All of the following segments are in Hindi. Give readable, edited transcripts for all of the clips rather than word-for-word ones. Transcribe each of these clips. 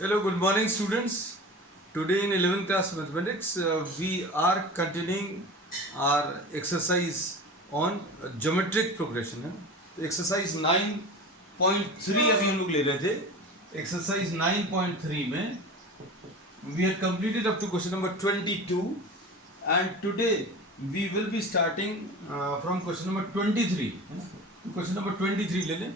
Hello, good morning, students. Today in 11th class mathematics, we are continuing our exercise on geometric progression. है तो exercise 9.3 अभी हम लोग ले रहे थे. Exercise 9.3 में we had completed up to question number 22, and today we will be starting from question number 23. Question number 23 ले लें.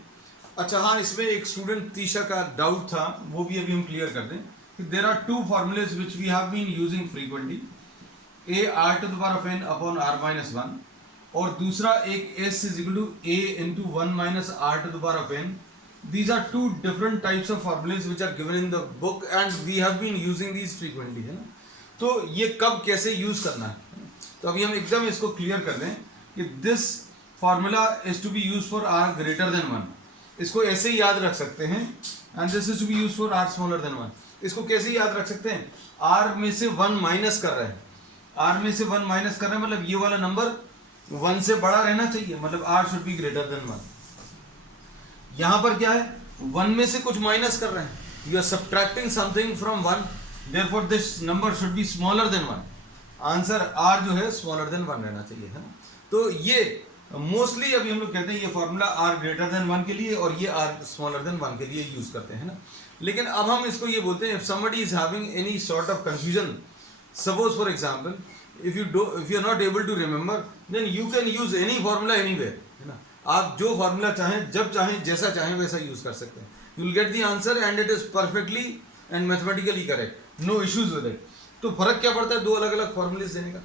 अच्छा हाँ, इसमें एक स्टूडेंट तीशा का डाउट था, वो भी अभी हम क्लियर कर दें कि there are two formulae which we have been using frequently, a r to the power of n upon r minus one, और दूसरा एक S is equal to a into one minus r to the power of n. These are two different types of formulae which are given in the book and we have been using these frequently, है ना. तो ये कब कैसे यूज करना है, तो अभी हम एकदम इसको क्लियर कर दें कि this formula is to be use for r greater than one. इसको ऐसे ही याद रख सकते हैं, and this is to be used for r smaller than one. इसको कैसे याद रख सकते हैं, आर में से वन माइनस कर रहे हैं, आर में से वन माइनस कर रहे हैं, मतलब ये वाला नंबर वन से बड़ा रहना चाहिए, मतलब r should be greater than one. यहां पर क्या है, वन में से कुछ माइनस कर रहे हैं, you are subtracting something from one, therefore this number should be smaller than one. Answer r जो है स्मॉलर देन वन रहना चाहिए, है ना. तो ये मोस्टली अभी हम लोग कहते हैं ये formula r greater than one के लिए और ये आर स्मॉलर देन वन के लिए यूज करते हैं ना. लेकिन अब हम इसको ये बोलते हैं, if somebody is having any sort of confusion, suppose for example if you are not able to remember, then you can use any formula anywhere, है ना. आप जो फॉर्मूला चाहें, जब चाहें, जैसा चाहें वैसा यूज कर सकते हैं. You will get the answer and it is perfectly and mathematically correct, no issues with it. तो फर्क क्या पड़ता है दो अलग अलग फॉर्मूलेज देने का,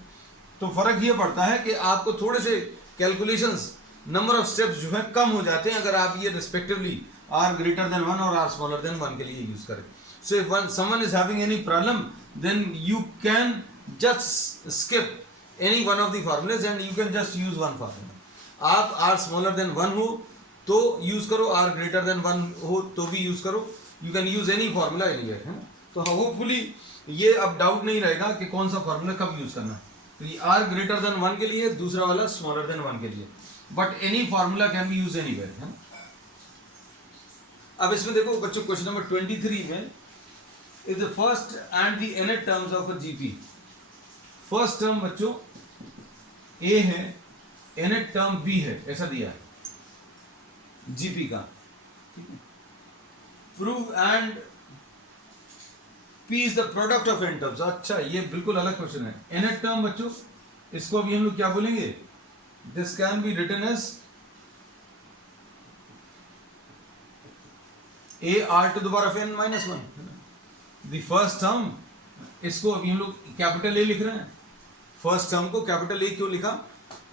तो फर्क ये पड़ता है कि आपको थोड़े से कैलकुलेशंस, नंबर ऑफ स्टेप्स जो है कम हो जाते हैं अगर आप ये respectively r greater than one और आर स्मॉलर देन वन के लिए यूज करें. So if someone is having any problem, then you can just skip any one of the formulas and you can just use one formula. आप आर स्मॉलर देन वन हो तो यूज करो, आर ग्रेटर देन वन हो तो भी यूज करो, you can use any formula anywhere, है. तो होपफुली ये अब डाउट नहीं रहेगा कि कौन सा फॉर्मूला कब यूज करना है. तो ये आर ग्रेटर देन वन के लिए, दूसरा वाला स्मॉलर देन वन के लिए, but any formula can be use anywhere, है. अब इसमें देखो बच्चों, क्वेश्चन नंबर 23 में is the first and the nth terms of a GP. First term बच्चों ए है, nth टर्म बी है, ऐसा दिया है जीपी का. Prove and P is the product of n terms. अच्छा, ये बिल्कुल अलग क्वेश्चन है. nth टर्म बच्चों, इसको अभी हम लोग क्या बोलेंगे, this can be written as a r to the power of n minus 1. The first term, इसको अभी हम लोग कैपिटल ए लिख रहे हैं. फर्स्ट टर्म को कैपिटल ए क्यों लिखा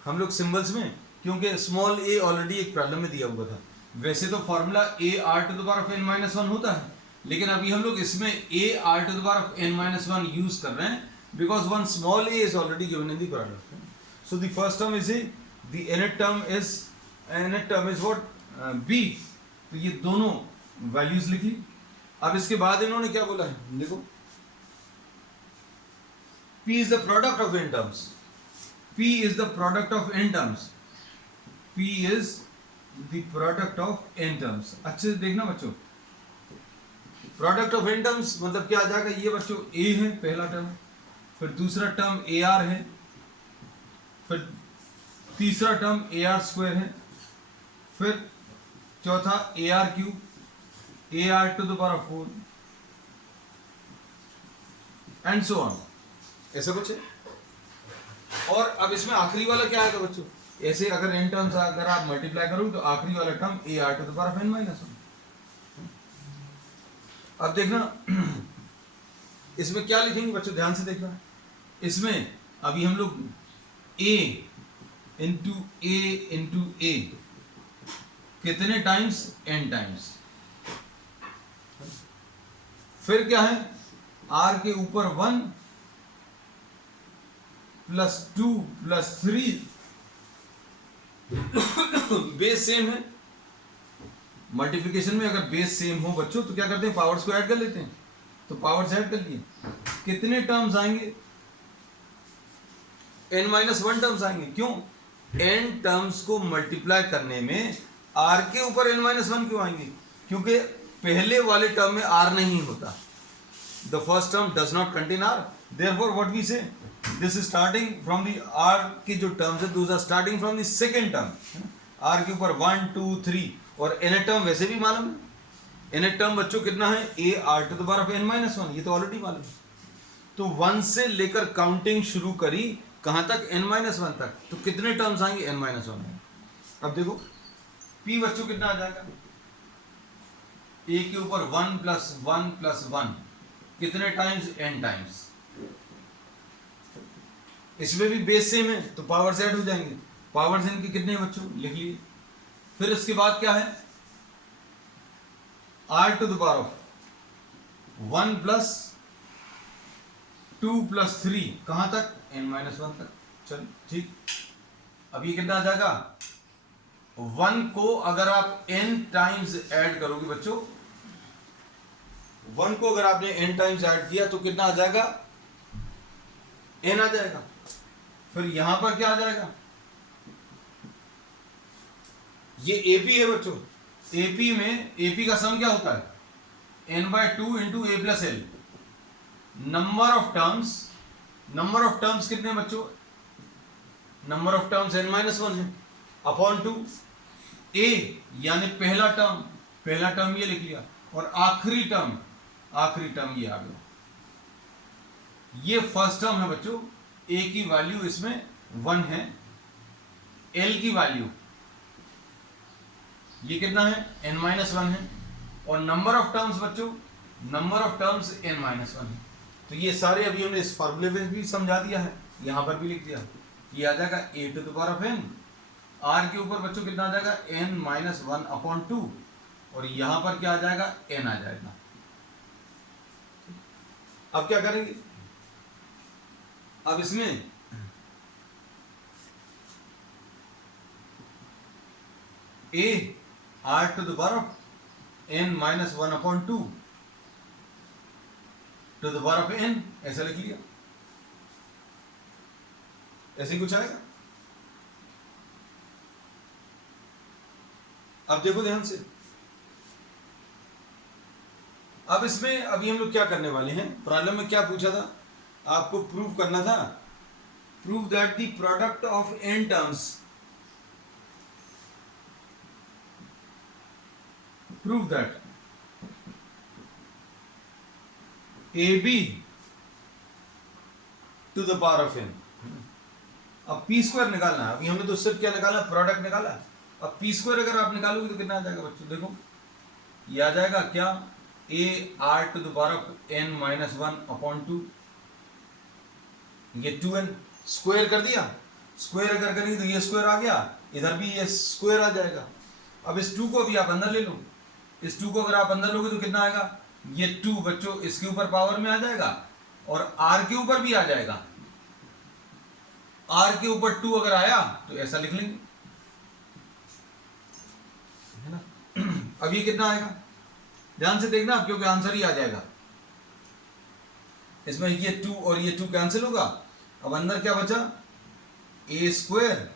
हम लोग सिंबल्स में, क्योंकि स्मॉल ए ऑलरेडी एक प्रॉब्लम में दिया हुआ था. वैसे तो formula a r to the power of n minus 1 होता है, लेकिन अभी हम लोग इसमें a r to the power of n minus 1 use कर रहे हैं because one small a is already given in the problem. So the first term is a, the nth term is what, b. तो ये दोनों वैल्यूज लिखी. अब इसके बाद इन्होंने क्या बोला है, देखो, p is the product of n terms. p is the product of n terms. p is the product of n terms. अच्छे से देखना बच्चों, प्रोडक्ट ऑफ एन टर्म्स मतलब क्या आ जाएगा, ये बच्चों ए है पहला टर्म, फिर दूसरा टर्म ए आर है, फिर तीसरा टर्म ए आर स्क्वायर है, फिर चौथा a r cube, a r to the power of 4 and so on, ऐसा कुछ है. और अब इसमें आखिरी वाला क्या आएगा बच्चों, ऐसे अगर एन टर्म्स अगर आप मल्टीप्लाई करोगे तो आखिरी वाला term a r to the power of n minus 1. अब देखना इसमें क्या लिखेंगे बच्चों, ध्यान से देखना. इसमें अभी हम लोग a इंटू ए कितने टाइम्स, n टाइम्स. फिर क्या है, r के ऊपर 1 प्लस 2 प्लस 3, बेस सेम है. मल्टीप्लिकेशन में अगर बेस सेम हो बच्चों तो क्या करते हैं, पावर्स को ऐड कर लेते हैं. तो पावर्स ऐड कर लिए, कितने टर्म्स आएंगे, n-1 टर्म्स आएंगे. क्यों, n टर्म्स को मल्टीप्लाई करने में r के ऊपर n-1 क्यों आएंगे, क्योंकि पहले वाले टर्म में r नहीं होता, the first term does not contain r, therefore what we say, this is starting from the r की जो terms है those are starting from the second term, r के ऊपर 1 2 3 और nth term वैसे भी मालूम है, nth term बच्चों कितना है a r to the power of n minus 1, ये तो ऑलरेडी मालूम है। तो 1 से लेकर काउंटिंग शुरू करी कहां तक, n minus 1 तक, तो कितने टर्म्स आएंगे, n minus 1। अब देखो p बच्चों कितना आ जाएगा, a के ऊपर 1 प्लस 1 कितने टाइम्स, n टाइम्स, इसमें भी बेस सेम है तो पावर्स ऐड हो जाएंगे, पावर्स इनके कितने बच्चों लिख लिए। फिर इसके बाद क्या है, r to the power of 1 plus 2 plus 3 कहां तक, n माइनस 1 तक। चल ठीक, अब ये कितना आ जाएगा, 1 को अगर आप n टाइम्स ऐड करोगे बच्चों, 1 को अगर आपने n टाइम्स ऐड किया तो कितना आ जाएगा, n आ जाएगा। फिर यहां पर क्या आ जाएगा, ये AP है बच्चों, AP में AP का सम क्या होता है, n/2 into a plus L, number of terms कितने बच्चों, नंबर ऑफ टर्म्स n-1 है, अपॉन 2 a यानी पहला टर्म ये लिख लिया, और आखिरी टर्म ये आ गया, ये फर्स्ट टर्म है बच्चों, a की वैल्यू इसमें 1 है, l की वैल्यू ये कितना है, n-1 है, और नंबर ऑफ टर्म्स बच्चों, नंबर ऑफ टर्म्स n-1 है। तो ये सारे अभी हमने इस फॉर्मूले में भी समझा दिया है, यहां पर भी लिख दिया, ये आ जाएगा a to the power of n, r के ऊपर बच्चों कितना आ जाएगा, n-1 अपॉन 2, और यहां पर क्या आ जाएगा, n आ जाएगा। अब क्या करेंगे, अब इसमें a r to the power of n-1 upon 2 to the power of n, ऐसा लिख लिया, ऐसे कुछ आएगा। अब देखो ध्यान से, अब इसमें अभी हम लोग क्या करने वाले हैं, प्रॉब्लम में क्या पूछा था, आपको प्रूव करना था, prove that the product of n terms, prove that ab to the power of n। अब p स्क्वायर निकालना है, अभी हमने तो सिर्फ क्या निकाला, प्रोडक्ट निकाला। अब p स्क्वायर अगर आप निकालोगे तो कितना आ जाएगा बच्चों, देखो ये आ जाएगा क्या, a r to the power of n-1 upon 2, ये 2n स्क्वायर कर दिया, स्क्वायर अगर करेंगे तो ये स्क्वायर आ गया, इधर भी ये स्क्वायर आ जाएगा। अब इस 2 को अभी आप अंदर ले लो, इस 2 को अगर आप अंदर लोगे तो कितना आएगा, ये 2 बच्चों इसके ऊपर पावर में आ जाएगा और r के ऊपर भी आ जाएगा, r के ऊपर 2 अगर आया तो ऐसा लिख लेंगे, है ना। अब ये कितना आएगा, ध्यान से देखना क्योंकि आंसर ही आ जाएगा, इसमें ये 2 और ये 2 कैंसिल होगा, अब अंदर क्या बचा, a square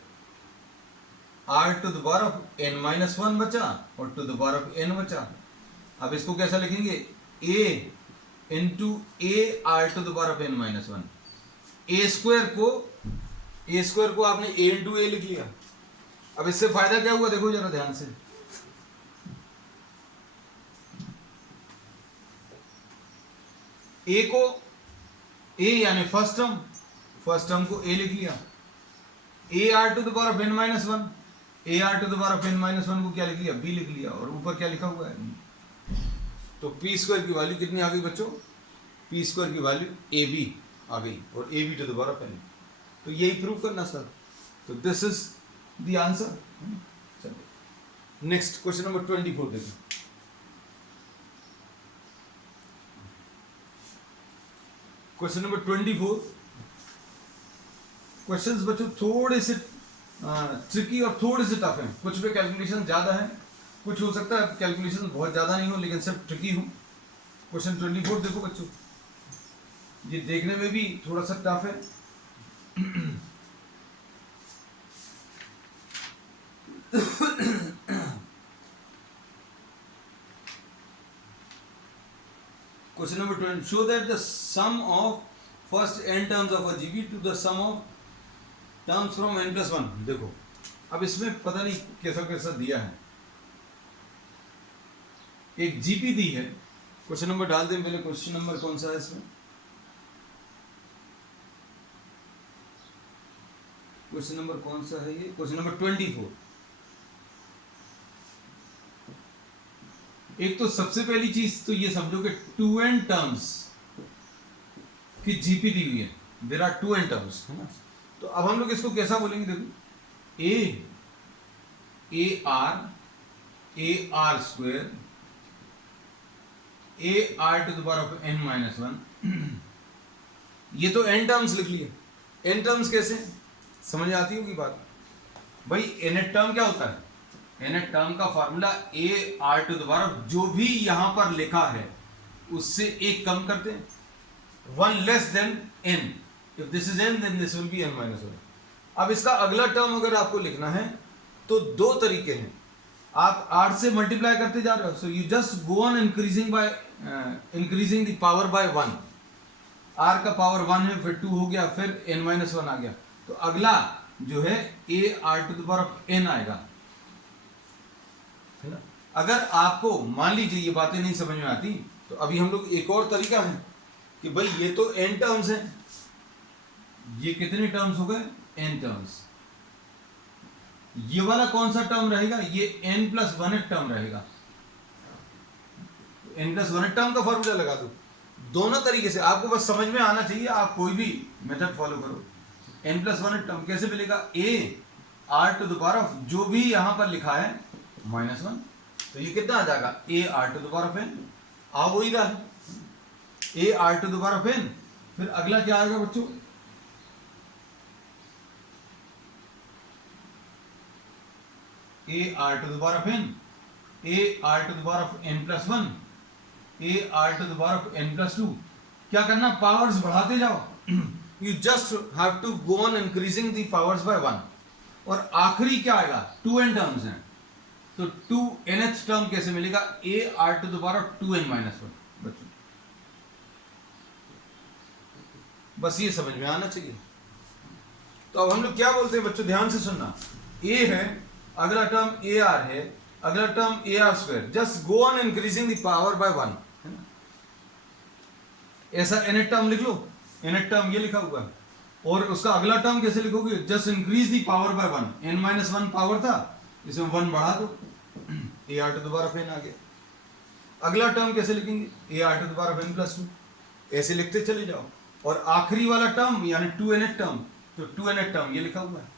r to the power of n-1 बचा और to the power of n बचा। अब इसको कैसा लिखेंगे, a into a r to the power of n-1, a square को आपने a इंटू a लिख लिया। अब इससे फायदा क्या हुआ, देखो जरा ध्यान से, a को a यानी फर्स्ट टर्म को a लिख लिया, a r to the power of n-1, a r to the power of n-1 को क्या लिख लिया, b लिख लिया, और ऊपर क्या लिखा हुआ है, तो p स्क्वायर की वैल्यू कितनी आ गई बच्चों, p स्क्वायर की वैल्यू ab आ गई, और ab to the power of n, तो यही प्रूव करना सर, तो दिस इज द आंसर। चलिए नेक्स्ट क्वेश्चन नंबर 24 देखो, क्वेश्चन नंबर 24, क्वेश्चंस बच्चों थोड़े से ट्रिकी और थोड़े से टफ हैं, कुछ पे कैलकुलेशन ज़्यादा है, कुछ हो सकता है कैलकुलेशन बहुत ज़्यादा नहीं हो लेकिन सब ट्रिकी हो। क्वेश्चन 24 देखो बच्चों, ये देखने में भी थोड़ा सा टफ है, question number 20, show that the sum of first n terms of a GP to the sum of terms from n+1। देखो अब इसमें पता नहीं कैसा कैसा दिया है, एक जीपी दी है। क्वेश्चन नंबर डाल दें पहले, क्वेश्चन नंबर कौन सा है इसमें, क्वेश्चन नंबर कौन सा है ये, क्वेश्चन नंबर 24। एक तो सबसे पहली चीज तो ये समझो कि 2n टर्म्स की जीपी दी हुई है, देयर आर 2n टर्म्स, है ना। तो अब हम लोग इसको कैसा बोलेंगे, देखो a r square a r to the power of n-1, ये तो n टर्म्स लिख लिए। n टर्म्स कैसे समझ आती होगी बात भाई। nth टर्म क्या होता है, nth टर्म का formula a r to the power of जो भी यहां पर लिखा है उससे एक कम करते हैं, 1 less than n, if this is n then this will be n-1। अब इसका अगला टर्म अगर आपको लिखना है तो दो तरीके हैं, आप 8 से मल्टीप्लाई करते जा रहे हो, so you just go on increasing the power by 1। r का पावर 1 है, फिर 2 हो गया, फिर n-1 आ गया, तो अगला जो है a r to the power of n आएगा, है ना। अगर आपको मान लीजिए ये बातें नहीं समझ में आती तो अभी हम लोग एक और तरीका है कि भाई ये तो n टर्म्स हैं, ये कितने टर्म्स हो गए, n टर्म्स, ये वाला कौन सा टर्म रहेगा, ये n+1 टर्म रहेगा, n+1 टर्म का फॉर्मूला लगा दो। दोनों तरीके से आपको बस समझ में आना चाहिए, आप कोई भी मेथड फॉलो करो। n+1 टर्म कैसे मिलेगा, a r to the power of जो भी यहां पर लिखा है -1, तो ये कितना आ जाएगा, a r to the power of n, आ वो ही रहा है, a r to the power of n। फिर अगला क्या आएगा बच्चों, a r to the power of n, a r to the power of n+1, a r to the power of n+2। क्या करना, पावर्स बढ़ाते जाओ, you just have to go on increasing the powers by 1। और आखिरी क्या आएगा, 2n टर्म्स हैं, तो 2nth टर्म कैसे मिलेगा, a r to the power of 2n-1। बच्चों बस ये समझ में आना चाहिए। तो अब हम लोग क्या बोलते हैं बच्चों, ध्यान से सुनना, ए है, अगला टर्म ए आर है, अगला term a r square, just go on increasing the power by 1, है ना। ऐसा nth टर्म लिख लो, nth टर्म ये लिखा हुआ है, और उसका अगला टर्म कैसे लिखोगे, just increase the power by 1, n-1 power था, इसमें 1 बढ़ा दो, a r to the power of n आ गया। अगला टर्म कैसे लिखेंगे, a r to the power of n+2, ऐसे लिखते चले जाओ। और आखिरी वाला टर्म यानी 2nth टर्म, तो 2nth टर्म ये लिखा हुआ है,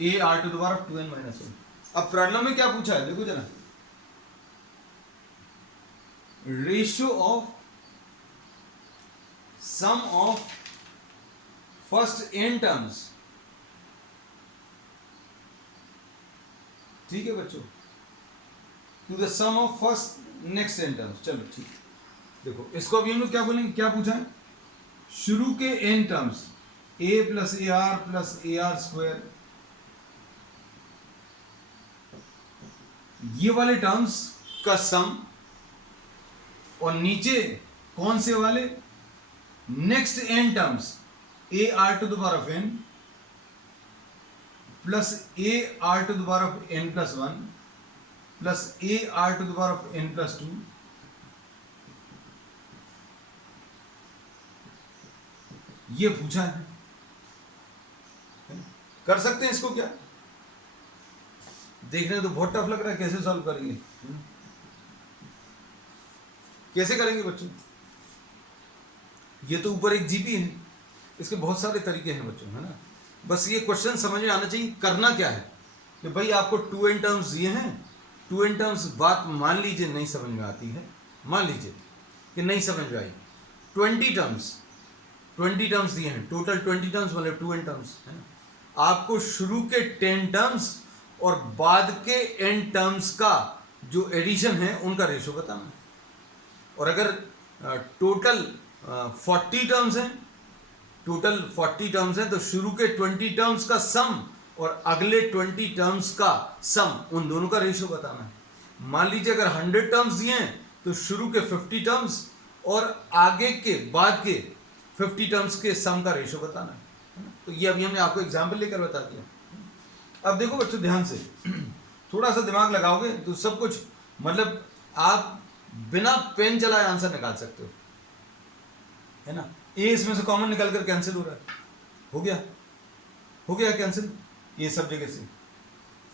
a r to the power of 2n-1। अब प्रॉब्लम में क्या पूछा है, देखो जरा, ratio of sum of first n terms, ठीक है बच्चों, to the sum of first next n terms. चलो ठीक, देखो इसको अभी हम लोग क्या बोलेंगे, क्या पूछा है, शुरू के n terms a plus a r square, ये वाले टर्म्स का सम, और नीचे कौन से वाले, next n terms a r to the power of n plus a r to the power of n+1 plus a r to the power of n+2, ये पूछा है। कर सकते हैं इसको क्या, देखने तो बहुत टफ लग रहा है, कैसे सॉल्व करेंगे, कैसे करेंगे बच्चों, ये तो ऊपर एक जीपी है, इसके बहुत सारे तरीके हैं बच्चों, है ना। बस ये क्वेश्चन समझ में आना चाहिए, करना क्या है कि भाई आपको 2n टर्म्स दिए हैं, 2n टर्म्स बात मान लीजिए नहीं समझ में आती है, मान लीजिए कि नहीं समझ में आई, 20 टर्म्स दिए हैं, टोटल 20 टर्म्स मतलब 2n टर्म्स, है ना। आपको शुरू के 10 टर्म्स और बाद के n टर्म्स का जो एडिशन है उनका रेशो बताना। और अगर टोटल 40 टर्म्स हैं, टोटल 40 टर्म्स हैं, तो शुरू के 20 टर्म्स का सम और अगले 20 टर्म्स का सम, उन दोनों का रेशो बताना है। मान लीजिए अगर 100 टर्म्स दिए हैं तो शुरू के 50 टर्म्स और आगे के बाद के 50 टर्म्स के सम का रेशो बताना है। तो ये अभी हमने आपको एग्जाम्पल लेकर बता दिया। अब देखो बच्चों ध्यान से, थोड़ा सा दिमाग लगाओगे तो सब कुछ, मतलब आप बिना पेन चलाए आंसर निकाल सकते हो, है ना। ए इसमें से कॉमन निकल कर कैंसिल हो रहा है, हो गया कैंसिल ये सब जगह से।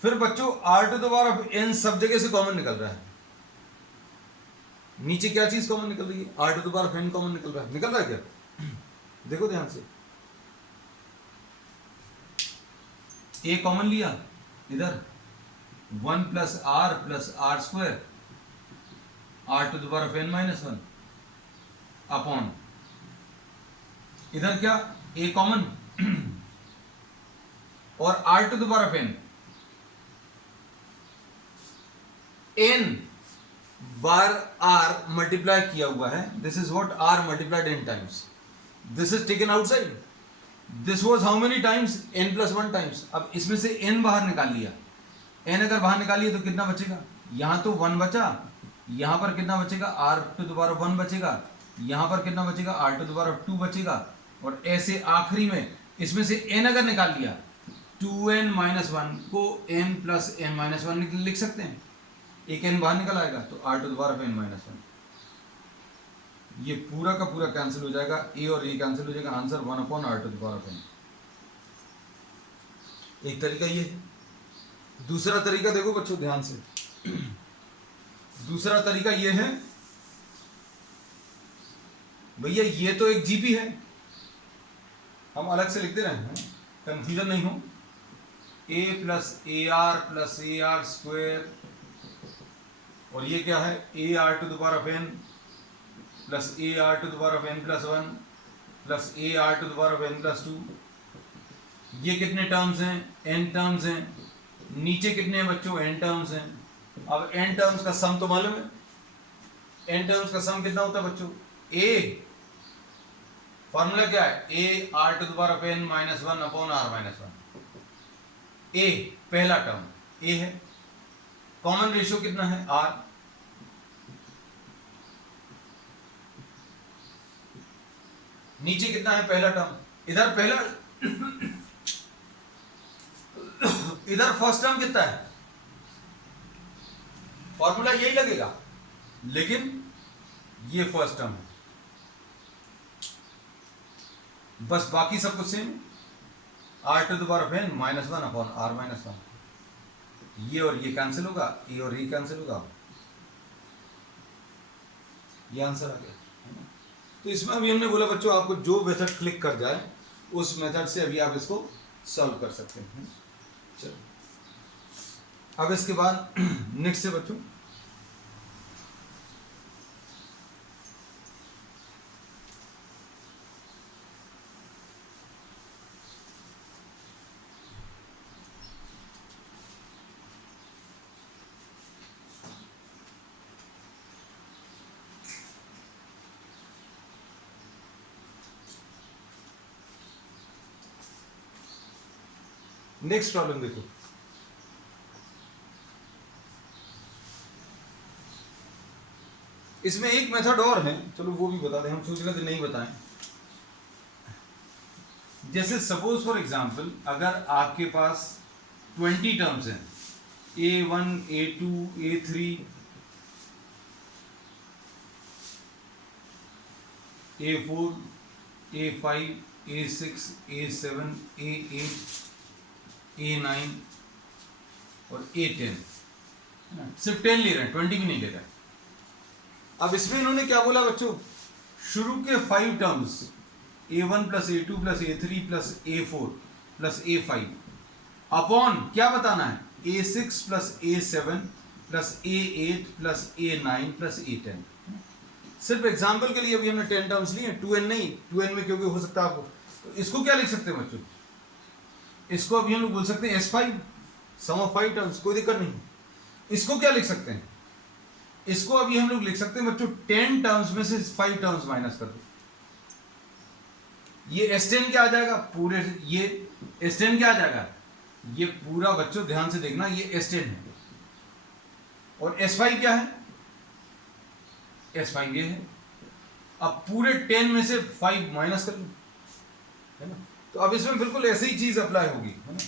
फिर बच्चों r to the power of n सब जगह से कॉमन निकल रहा है। नीचे क्या चीज कॉमन निकल रही है? r to the power of n common निकल रहा है क्या? देखो ध्यान से, a कॉमन लिया इधर, 1 plus r square r to the power of n minus 1 upon, इधर क्या a कॉमन और r to the power of n बार r मल्टीप्लाई किया हुआ है, this is what r multiplied n times, this is taken outside, this was how many times, n plus 1 times. अब इसमें से n बाहर निकाल लिया, n अगर बाहर निकालिए तो कितना बचेगा? यहां तो 1 बचा, यहां पर कितना बचेगा? r to the power of 1 बचेगा, यहां पर कितना बचेगा? r to the power of 2 बचेगा, और ऐसे आखिरी में इसमें से n अगर निकाल लिया, 2n माइनस 1 को n प्लस n माइनस 1 लिख सकते हैं, एक n बाहर निकल आएगा तो r to the power of n minus 1, ये पूरा का पूरा कैंसिल हो जाएगा, a और a कैंसिल हो जाएगा, answer 1 upon r to the power of n। एक तरीका ये है। दूसरा तरीका देखो बच्चों ध्यान से, दूसरा तरीका ये है, भैया ये तो एक जीपी है, हम अलग से लिखते रहे हैं, कंफ्यूजन नहीं हो, a plus a r square, और ये क्या है? A r to the power of n plus a r to the power of n plus 1 plus a r to the power of n plus 2। ये कितने टर्म्स हैं? n टर्म्स हैं। नीचे कितने हैं बच्चों? n टर्म्स हैं। अब n टर्म्स का सम तो मालूम है, n टर्म्स का सम कितना होता है बच्चों? a, फॉर्मूला क्या है? a r to the power of n minus 1 upon r minus 1। a पहला टर्म a है, कॉमन रेशियो कितना है? r। नीचे कितना है? पहला टर्म, इधर पहला इधर फर्स्ट टर्म कितना है? फॉर्मूला यही लगेगा, लेकिन ये फर्स्ट टर्म है, बस बाकी सब कुछ same, r to the power of n minus 1 upon r minus 1। ये और ये कैंसिल होगा, ये और ये कैंसिल होगा, ये आंसर आ गया। तो इसमें अभी हमने बोला बच्चों आपको जो मेथड क्लिक कर जाए उस मेथड से अभी आप इसको सॉल्व कर सकते हैं। चलो अब इसके बाद नेक्स्ट है बच्चों, नेक्स्ट प्रॉब्लम देखो, इसमें एक मेथड और है, चलो वो भी बता दें, हम सोच रहे थे नहीं बताएं। जैसे सपोज फॉर एग्जांपल अगर आपके पास 20 टर्म्स हैं, a1 a2 a3 a4 a5 a6 a7 a8 a9 और a10, सिर्फ 10 ले रहे हैं, 20 भी नहीं ले रहे हैं। अब इसमें इन्होंने क्या बोला बच्चों? शुरू के 5 terms a1 plus a2 plus a3 plus a4 plus a5 upon क्या बताना है? a6 plus a7 plus a8 plus a9 plus a10। सिर्फ एग्जाम्पल के लिए अभी हमने 10 टर्म्स लिए, 2n नहीं, 2n में क्योंकि हो सकता है आपको, तो इसको क्या लिख सकते हैं बच्चों? इसको अभी हम लोग बोल सकते हैं S5, सम ऑफ 5 टर्म्स, कोई दिक्कत नहीं। इसको क्या लिख सकते हैं? इसको अभी हम लोग लिख सकते हैं बच्चों 10 टर्म्स में से 5 टर्म्स माइनस कर दो, ये S10 क्या आ जाएगा? पूरे ये S10 क्या आ जाएगा? ये पूरा बच्चों ध्यान से देखना, ये S10 है, और S5 क्या है? S5 ये है, अब पूरे 10 में से 5 माइनस कर लो, है ना। तो अब इसमें बिल्कुल ऐसी ही चीज अप्लाई होगी, है ना।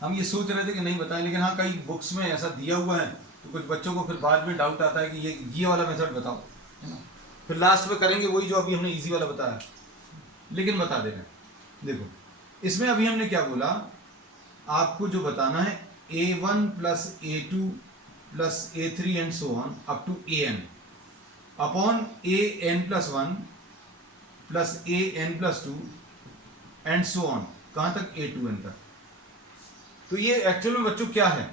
हम ये सोच रहे थे कि नहीं बताएं, लेकिन हाँ कई बुक्स में ऐसा दिया हुआ है, तो कुछ बच्चों को फिर बाद में डाउट आता है कि ये वाला मेथड बताओ, है ना। फिर लास्ट में करेंगे वही जो अभी हमने इजी वाला बताया, लेकिन बता दे रहे हैं। देखो इसमें अभी हमने क्या बोला, आपको जो बताना है a1 plus a2 plus a3 and so on up to an upon an plus 1 plus an plus 2 and so on, कहां तक a2n तक। तो ये एक्चुअल में बच्चों क्या है,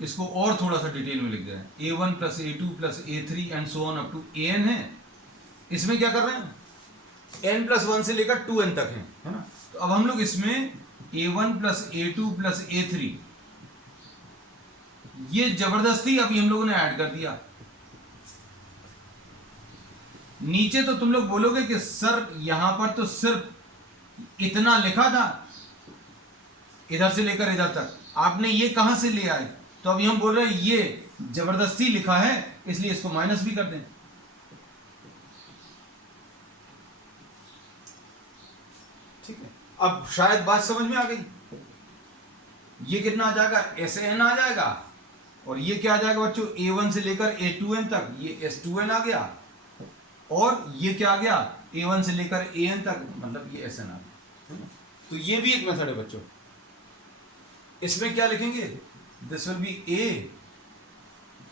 इसको और थोड़ा सा डिटेल में लिख दे रहे हैं। a1 plus a2 plus a3 and so on up to an है। इसमें क्या कर रहे हैं, n प्लस 1 से लेकर 2n तक है ना। तो अब हम लोग इसमें a1 plus a2 plus a3 ये जबरदस्ती अभी हम लोगों ने ऐड कर दिया। नीचे तो तुम लोग बोलोगे कि सर यहां पर तो सिर्फ इतना लिखा था, इधर से लेकर इधर तक, आपने ये कहां से ले आए। तो अभी हम बोल रहे हैं ये जबरदस्ती लिखा है, इसलिए इसको माइनस भी कर दें। ठीक है, अब शायद बात समझ में आ गई। ये कितना आ जाएगा, SN आ जाएगा, और ये क्या आ जाएगा बच्चों, A1 से लेकर A2n तक, ये S2n आ गया, और ये क्या आ गया, A1 से लेकर AN तक, मतलब ये SN आ गया। तो ये भी एक मेथड है बच्चों। इसमें क्या लिखेंगे, this will be A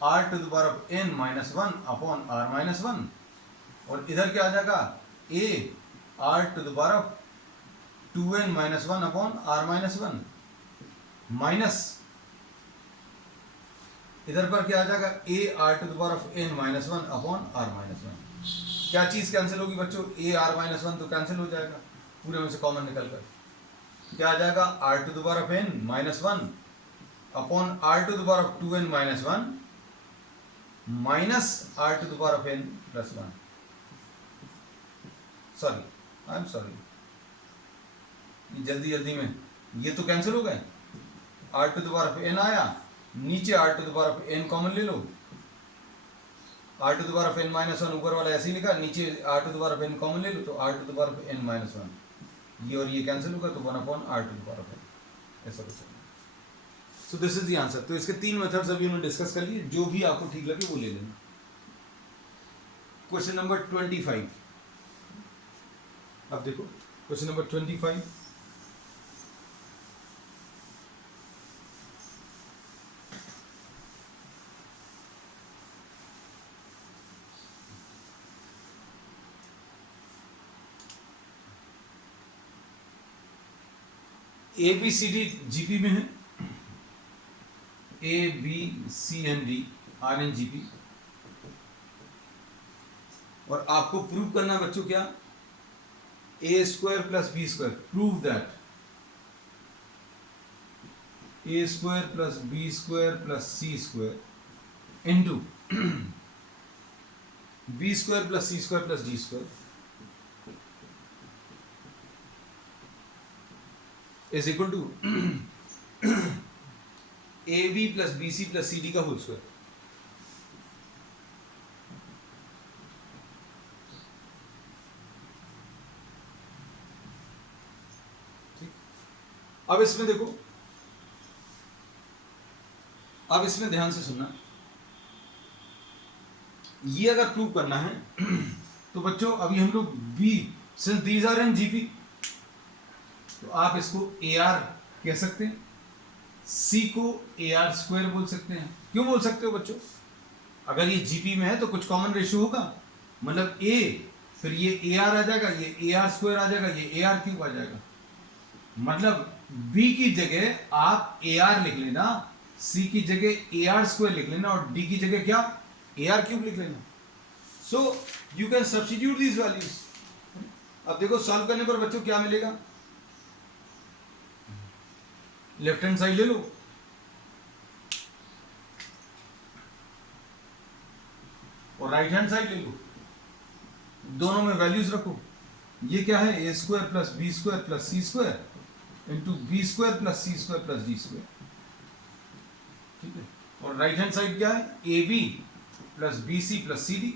r to the power of n minus 1 upon r minus 1, और इधर क्या आ जाएगा, A r to the power of 2n minus 1 upon r minus 1, minus इधर पर क्या आ जाएगा, A r to the power of n minus 1 upon r minus 1। क्या चीज कैंसिल होगी बच्चों, A r माइनस 1 तो कैंसिल हो जाएगा, पूरे में से कॉमन निकल कर क्या आ जाएगा, r to the power of n minus 1 upon r to the power of 2n minus 1 minus r to the power of n plus 1। Sorry, I am sorry, जल्दी जल्दी में ये तो कैंसिल हो गए, r to the power of n आया, नीचे r to the power of n common ले लो, r to the power of n minus 1 ऊपर वाला ऐसे ही लिखा, नीचे r to the power of n common ले लो, तो r to the power of n minus 1, ये और ये कैंसिल होगा, तो 1 upon r to the power of n, ऐसा कुछ। So this is the answer. तो इसके 3 मेथड्स अभी हमने डिस्कस कर लिए, जो भी आपको ठीक लगे वो ले लेना। क्वेश्चन नंबर 25, अब देखो क्वेश्चन नंबर 25, ABCD GP में है, ABCD RNGP, और आपको प्रूव करना है बच्चों क्या, a square plus b square, prove that a square plus b square plus c square into b square plus c square plus d square is equal to a b plus b c plus c d का होल स्क्वायर। ठीक, अब इसमें देखो, अब इसमें ध्यान से सुनना, ये अगर प्रूव करना है तो बच्चों अभी हम लोग बी, since these are in GP, तो आप इसको ए आर कह सकते हैं, सी को ए आर स्क्वायर बोल सकते हैं। क्यों बोल सकते हो बच्चों, अगर ये जीपी में है तो कुछ कॉमन रेशियो होगा, मतलब ए, फिर ये ए आर आ जाएगा, ये ए आर स्क्वायर आ जाएगा, ये ए आर क्यूब आ जाएगा, मतलब बी की जगह आप ए आर लिख लेना, सी की जगह ए आर स्क्वायर लिख लेना, और डी की जगह क्या, ए आर क्यूब लिख लेना। So you can substitute these values. अब देखो सॉल्व करने पर बच्चों क्या मिलेगा, लेफ्ट हैंड साइड ले लो, और राइट हैंड साइड ले लो, दोनों में वैल्यूज रखो। ये क्या है, a square plus b square plus c square into b square plus c square plus d square, ठीक है, और राइट हैंड साइड क्या है, a b plus b c plus c d.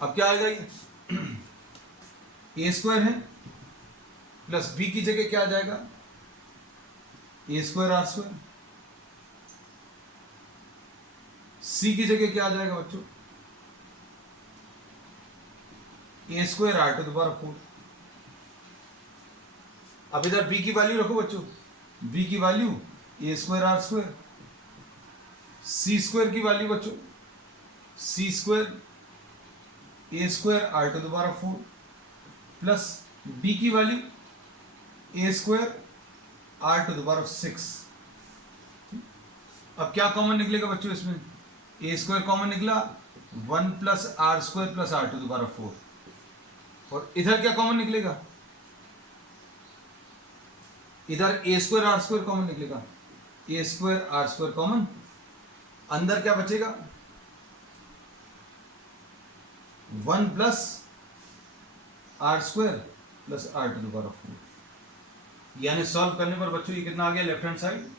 अब क्या आएगा ये, ए स्क्वायर है प्लस बी की जगह क्या आ जाएगा, a square r square, c की जगह क्या आ जाएगा बच्चों, a square r to the power 4। अब इधर बी की वैल्यू रखो बच्चों, बी की value a square r square, c square की वैल्यू बच्चों c square a square r to the power 4 plus b की value a square r to the power 6। अब क्या कॉमन निकलेगा बच्चों इसमें, ए स्क्वायर कॉमन निकला, 1 plus r square plus r to the power 4, और इधर क्या कॉमन निकलेगा, इधर a square r square common निकलेगा, a square r square common, अंदर क्या बचेगा 1 plus r square plus r to the power 4, यानी सॉल्व करने पर बच्चों ये कितना आ गया लेफ्ट हैंड साइड,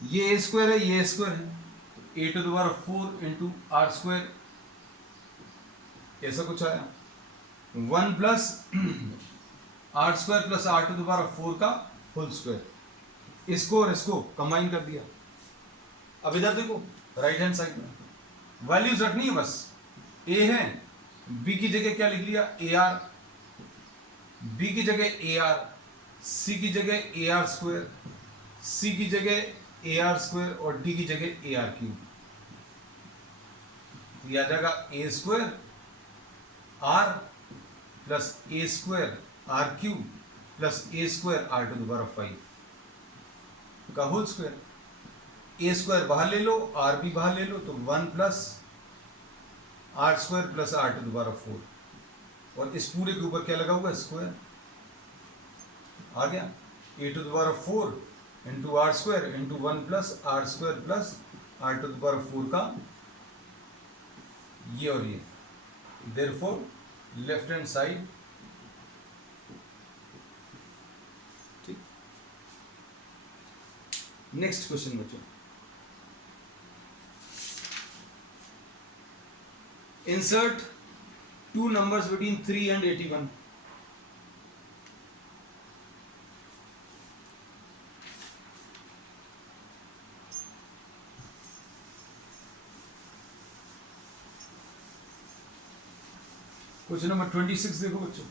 ये ए स्क्वायर है ये ए स्क्वायर है, a to the power 4 into r square, ऐसा कुछ आया, 1 plus r square plus r to the power 4 का होल स्क्वायर, इसको और इसको कंबाइन कर दिया। अब इधर देखो राइट हैंड साइड में वैल्यूज रखनी है बस, ए है, बी की जगह क्या लिख लिया ए आर, बी की जगह ए आर, सी की जगह ए आर स्क्वायर, सी की जगह ए आर स्क्वायर और डी की जगह ए आर क्यूब, यह आ जाएगा a square r plus a square r cube plus a square r to the power 5 का होल स्क्वायर, ए स्क्वायर बाहर ले लो आर भी बाहर ले लो, तो 1 plus r square plus r to the power 4, और इस पूरे के ऊपर क्या लगा हुआ स्क्वायर, आ गया a to the power 4 into r square into 1 plus r square plus r to the power 4 का ये और ये, देयरफॉर लेफ्ट हैंड साइड, ठीक। नेक्स्ट क्वेश्चन बच्चों, insert two numbers between 3 and 81। Question number 26 देखो बच्चों,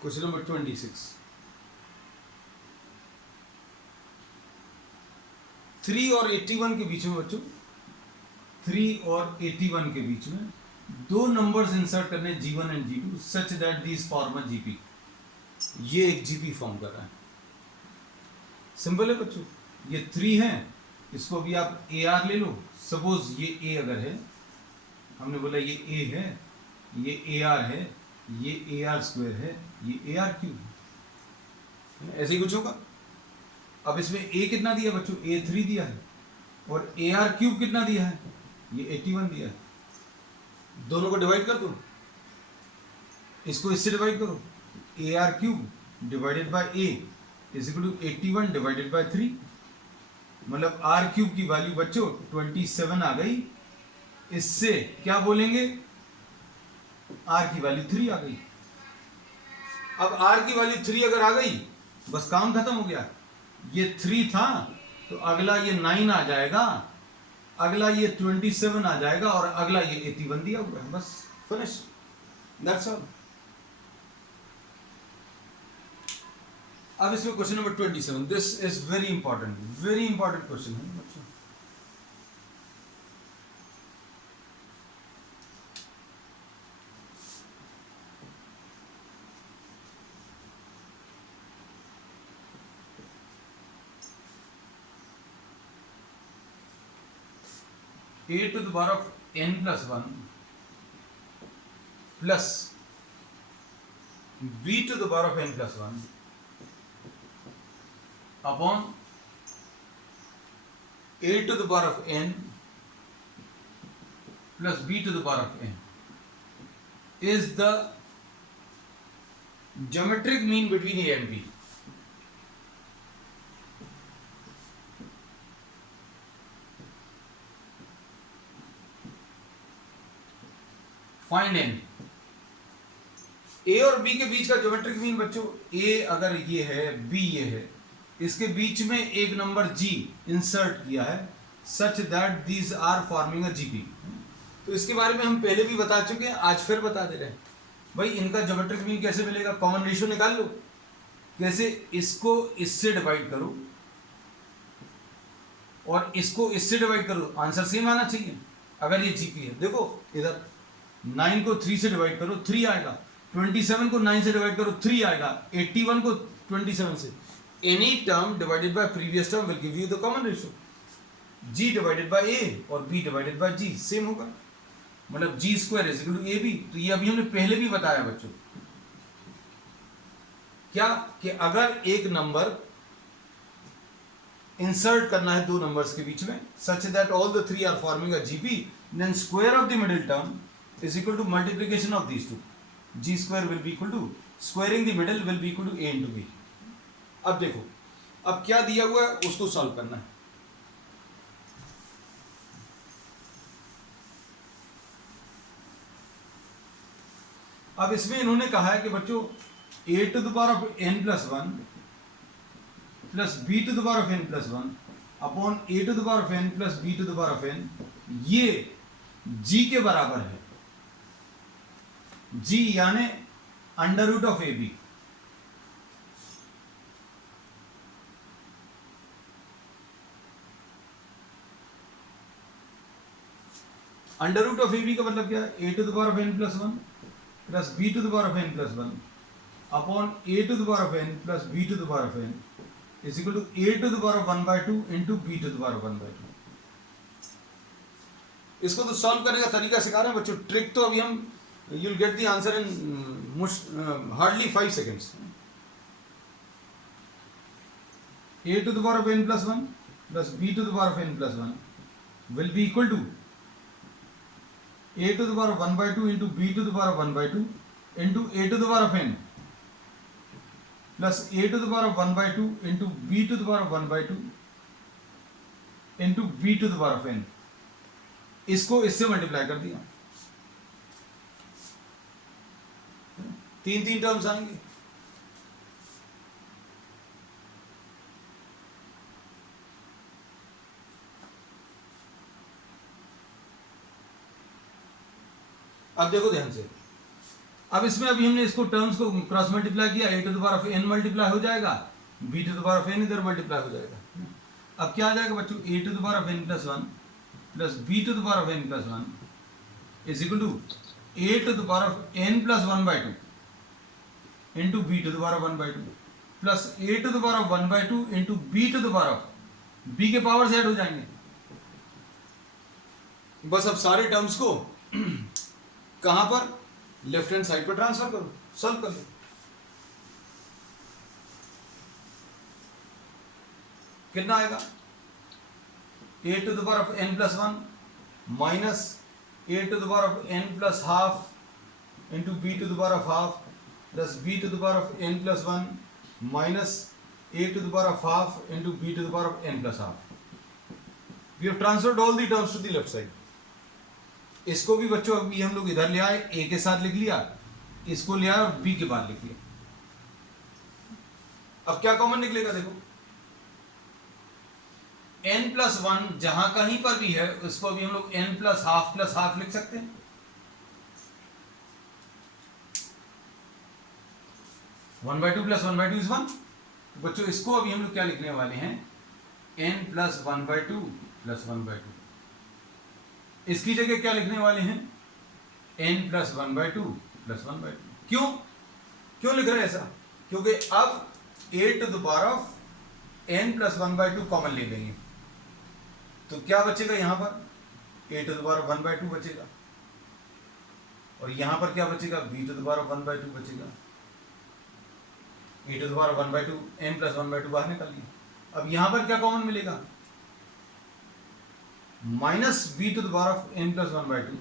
क्वेश्चन नंबर 26, 3 और 81 के बीच में बच्चों, 3 और 81 के बीच में दो नंबर्स इंसर्ट करने G1 and G2 such that these form a GP, ये एक GP फॉर्म कर रहा है, सिंपल है बच्चों, ये 3 है, इसको भी आप AR ले लो, सपोज ये A अगर है, हमने बोला ये A है, ये AR है, ये AR स्क्वायर है, ये AR क्यूब है, ऐसे ही कुछ होगा। अब इसमें A कितना दिया बच्चों, A 3 दिया है, और AR क्यूब कितना दिया है, ये 81 दिया है, दोनों को डिवाइड कर दो, इसको इससे डिवाइड करो, AR cube divided by A is equal to 81 divided by 3, मतलब R क्यूब की वैल्यू बच्चों 27 आ गई, इससे क्या बोलेंगे R की वैल्यू 3 आ गई। अब R की वैल्यू 3 अगर आ गई बस काम खत्म हो गया, ये 3 था तो अगला ये 9 आ जाएगा, अगला ये 27 आ जाएगा, और अगला ये 81 दिया हुआ है, बस फिनिश, दैट्स ऑल। अब इसमें question number 27, this is very important question है बच्चों। a to the power of n plus 1 plus b to the power of n plus 1 upon a to the power of n plus b to the power of n is the geometric mean between a and b. Find n. a और b के बीच का ज्योमेट्रिक मीन बच्चों, a अगर ये है, b ये है, इसके बीच में एक नंबर g इंसर्ट किया है such that these are forming a GP. तो इसके बारे में हम पहले भी बता चुके हैं, आज फिर बता दे रहे हैं. भाई इनका ज्योमेट्रिक मीन कैसे मिलेगा? कॉमन रेशियो निकाल लो. कैसे? इसको इससे डिवाइड करो और इसको इससे डिवाइड करो, आंसर सेम आना चाहिए अगर ये जीपी है. देखो इधर 9 को 3 से डिवाइड करो 3 आएगा, 27 को 9 से डिवाइड करो 3 आएगा, 81 को 27 से. Any term divided by previous term will give you the common ratio. g divided by a और b divided by g same होगा, मतलब g square is equal to ab. तो ये अभी हमने पहले भी बताया बच्चों, क्या कि अगर एक नंबर इंसर्ट करना है दो नंबर्स के बीच में such that all the three are forming a GP, then square of the middle term is equal to multiplication of these two. g square will be equal to squaring the middle will be equal to a into b. अब देखो, अब क्या दिया हुआ है उसको सॉल्व करना है. अब इसमें इन्होंने कहा है कि बच्चों a to the power of n plus 1 plus b to the power of n plus 1 upon a to the power of n plus b to the power of n, ये g के बराबर है. g यानी under root of a b. Under root of a b का मतलब क्या है? A to the power of n plus 1 plus b to the power of n plus 1 upon a to the power of n plus b to the power of n is equal to a to the power of 1/2 into b to the power of 1/2. इसको तो सॉल्व करने का तरीका सिखा रहे हैं बच्चों. ट्रिक तो अभी हम you'll get the answer in hardly 5 seconds. a to the power of n plus 1 plus b to the power of n plus 1 will be equal to a to the power of 1/2 into b to the power of 1/2 into a to the power of n plus a to the power of 1/2 into b to the power of 1/2 into b to the power of n. इसको इससे मल्टीप्लाई कर दिया, तीन टर्म्स आएंगे. अब देखो ध्यान से, अब इसमें अभी हमने इसको टर्म्स को क्रॉस मल्टीप्लाई किया, a to the power of n multiply हो जाएगा, b to the power of n इधर मल्टीप्लाई हो जाएगा. अब क्या आ जाएगा बच्चों? a to the power of n plus 1 प्लस b to the power of n plus 1 is equal to a to the power of n plus 1/2 into b to the power of 1/2 plus a to the power of 1/2 into b to the power of b के पावर्स ऐड हो जाएंगे. बस अब सारे टर्म्स को कहां पर? लेफ्ट हैंड साइड पर ट्रांसफर करो, सॉल्व कर लो. कितना आएगा? a to the power of n plus 1 minus a to the power of n plus half into b to the power of half plus b to the power of n plus 1 minus a to the power of half into b to the power of n plus half. We have transferred all the terms to the left side. इसको भी बच्चों अभी हम लोग इधर ले आए, a के साथ लिख लिया, इसको ले आए और b के बाद लिख लिया. अब क्या कॉमन निकलेगा? देखो n plus 1 जहां कहीं पर भी है उसको अभी हम लोग n plus half लिख सकते हैं. 1/2 plus 1/2 is 1. बच्चों इसको अभी हम लोग क्या लिखने वाले हैं? n plus 1/2 plus 1/2. इसकी जगह क्या लिखने वाले हैं? n plus 1/2 plus 1/2. क्यों लिख रहे हैं ऐसा? क्योंकि अब a to the power of n plus 1/2 common ले लेंगे, तो क्या बचेगा यहां पर? a to the power of 1/2 बचेगा, और यहां पर क्या बचेगा? b to the power of 1/2 बचेगा. e to the power of 1/2 n plus 1/2 बाहर निकाल लिया. अब यहां पर क्या कॉमन मिलेगा? Minus b to the power of n plus 1/2,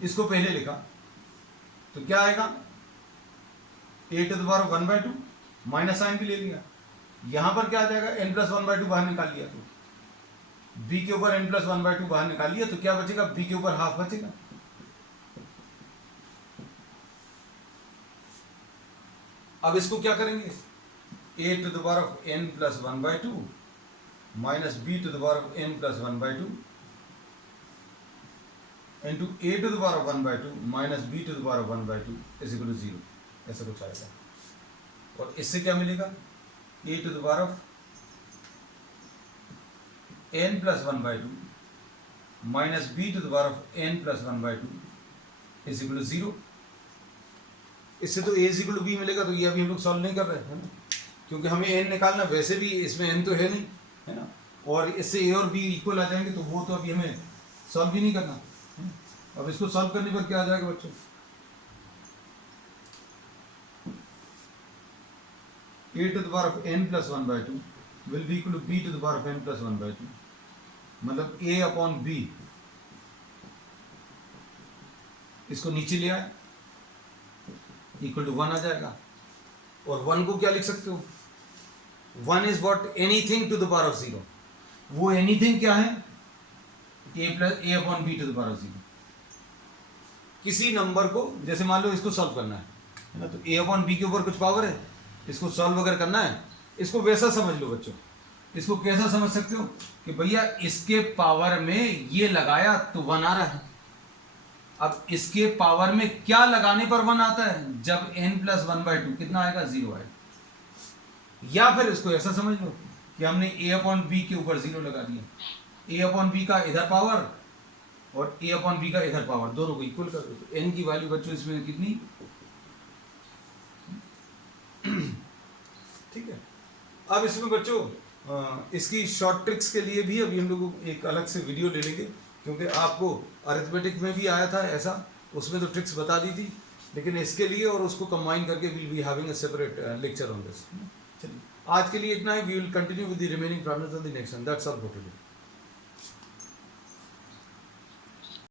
इसको पहले लिखा तो क्या आएगा, a to the power of 1/2, minus sign भी ले लिया, यहां पर क्या आ जाएगा, एन प्लस 1/2 बाहर निकाल लिया, तो बी के ऊपर एन प्लस 1/2 बाहर निकाल लिया, तो क्या बचेगा, बी के ऊपर हाफ बचेगा। अब इसको क्या करेंगे, a to the power of n plus 1/2 minus b to the power of n plus 1/2 into a to the power of 1/2 minus b to the power of 1/2 is equal to 0, ऐसा कुछ आएगा। और इससे क्या मिलेगा, a to the power of n plus 1/2 minus b to the power of n plus 1/2 is equal to 0। इससे तो ए इज इक्वल टू बी मिलेगा, तो ये अभी हम लोग सॉल्व नहीं कर रहे हैं ना, क्योंकि हमें एन निकालना, वैसे भी इसमें एन तो है नहीं, है ना, और इससे ए और बी इक्वल आ जाएंगे, तो वो तो अभी हमें सॉल्व भी नहीं करना। अब इसको सॉल्व करने पर क्या आ जाएगा बच्चों, a to the power of n plus 1/2 will be equal to b to the power of n plus 1/2, मतलब ए अपॉन बी, इसको नीचे ले आए, इक्वल टू 1 आ जाएगा। और 1 को क्या लिख सकते हो, 1 is what, anything to the power of 0, वो एनीथिंग क्या है, a upon b to the power of 0। किसी नंबर को, जैसे मान लो इसको सॉल्व करना है ना, तो ए अपॉन बी के ऊपर कुछ पावर है, इसको सॉल्व अगर करना है, इसको वैसा समझ लो बच्चों। इसको कैसा समझ सकते हो कि भैया इसके पावर में ये लगाया तो 1 आ रहा है। अब इसके पावर में क्या लगाने पर 1 आता है, जब n प्लस 1/2 कितना आएगा, 0 आएगा। या फिर इसको ऐसा समझ लो कि हमने a अपॉन बी के ऊपर 0 लगा दिया, a अपॉन बी का इधर पावर और a अपॉन बी का इधर पावर, दोनों को इक्वल कर दो, तो n की वैल्यू बच्चों इसमें कितनी, ठीक है। अब इसमें बच्चों इसकी शॉर्ट ट्रिक्स के लिए भी अभी हम लोग एक अलग से वीडियो ले लेंगे, क्योंकि आपको अरिथमेटिक में भी आया था ऐसा, उसमें तो ट्रिक्स बता दी थी, लेकिन इसके लिए और उसको कंबाइन करके will be having a separate lecture on this. चलिए आज के लिए इतना ही, we will continue with the remaining problems on the next one, that's all for today.